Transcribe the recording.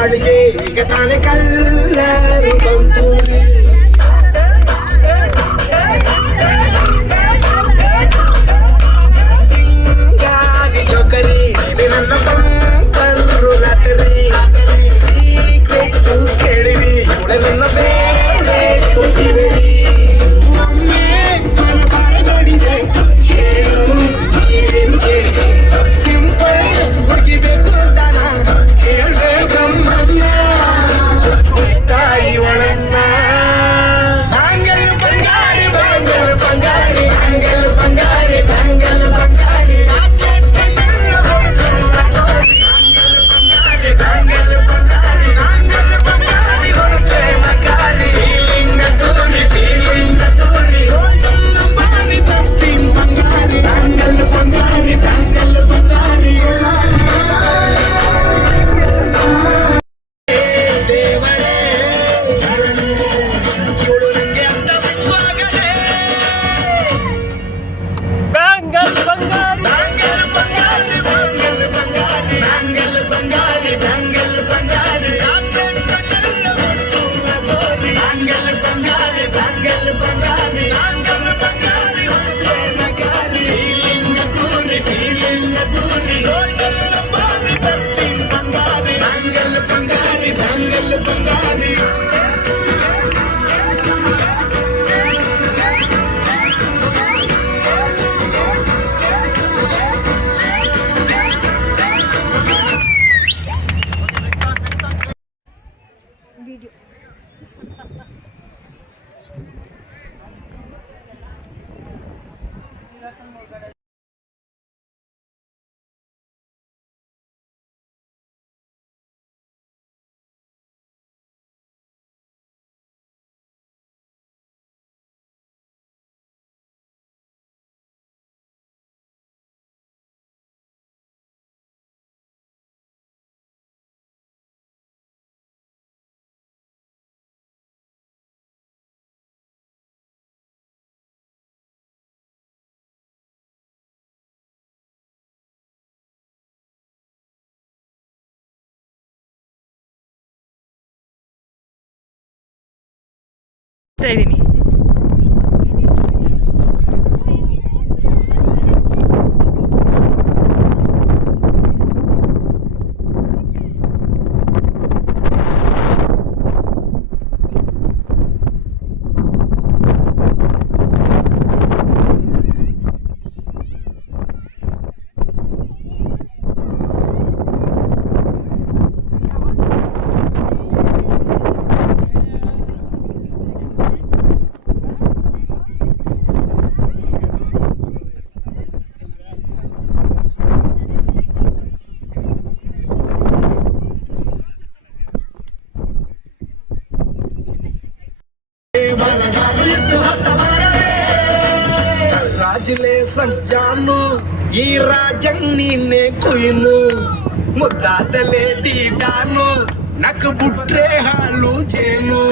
ಬಾಳಿಗೆ ಈಗ ತಾನೆ ಕಲ್ಲರು ಬಂತೂರಿ ಚಿಂಗಾರಿ ಚೌಕರಿ ನನ್ನ ಬಂಪರು ಲಾಟರಿ ಸೀಕ್ರೆಟ್ ಕೇಳಿರಿ ಇವಳೆ ನನ್ನ ಫೇವರೇಟ್ ಸೀರೆರಿ ಒಮ್ಮೆ ಮನಸಾರ ನೋಡಿದೆ ಹೇಳು ನೀರೇನು ಕೇಳಿ ಸಿಂಪಲ್ ಹುಡುಗಿಬೇಕು ಅಂತಾನ ಹೇಳ್ದೆ ಬ್ರಹ್ಮಣ್ಯ ತಾಯಿ ಒಳನ್ನ ಬ್ಯಾಂಗಲ್ ಬಂಗಾರಿ ಬ್ಯಾಂಗಲ್ ಬಂಗಾರಿ ಬ್ಯಾಂಗಲ್ ಬಂಗಾರಿ ಬ್ಯಾಂಗಲ್ ಬಂಗಾರಿ ಬ್ಯಾಂಗಲ್ ಬಂಗಾರಿ ಬ್ಯಾಂಗಲ್ ಬಂಗಾರಿ ಹೊರತೆ ನಗಾರಿ ಫೀಲಿಂಗ್ ದೂರಿ ಫೀಲಿಂಗ್ ದೂರಿ ಬಾರಿ ತಪ್ಪಿನ ಬಂಗಾರಿ ಬ್ಯಾಂಗಲ್ ಬಂಗಾರಿ ಬ್ಯಾಂಗಲ್ ಬಂಗಾರಿ ದೇವರೇ ಇವಳು ನಂಗೆ ಅಂತ ಸ್ವಾಗತೇ ಬ್ಯಾಂಗಲ್ ಬಂಗಾರಿ ಬ್ಯಾಂಗಲ್ ಬಂಗಾರಿ ಬ್ಯಾಂಗಲ್ ಬಂಗಾರಿ ಬ್ಯಾಂಗಲ್ ಬಂಗಾರಿ ಬ್ಯಾಂಗಲ್ ಬಂಗಾರಿ ಚಾಕ್ಲೇಟ್ ಕಣ್ಣಲ್ಲ ಹೊಡೆದು ನಗೋರಿ ಬ್ಯಾಂಗಲ್ ಬಂಗಾರಿ ಬ್ಯಾಂಗಲ್ ಬಂಗಾರಿ ಬ್ಯಾಂಗಲ್ ಬಂಗಾರಿ ಹೊಡೆದು ನಗಾರಿ ಫೀಲಿಂಗ್ ದೂರಿ ಬಾರಿ ತಪ್ಪಿನ ಬಂಗಾರಿ ಬ್ಯಾಂಗಲ್ ಬಂಗಾರಿ ಬ್ಯಾಂಗಲ್ ಬಂಗಾರಿ ಇದ್ದೀನಿ ರಾಜುಲೇಸನ್ಸ್ ಜಾನು ಈ ರಾಜಂಗ್ ನೀನೆ ಕುಯ್ನು ಮುದ್ದಾದ ಲೇಡಿ ಡಾನು ನಕ್ ಬುಟ್ರೆ ಹಾಲು ಜೇನು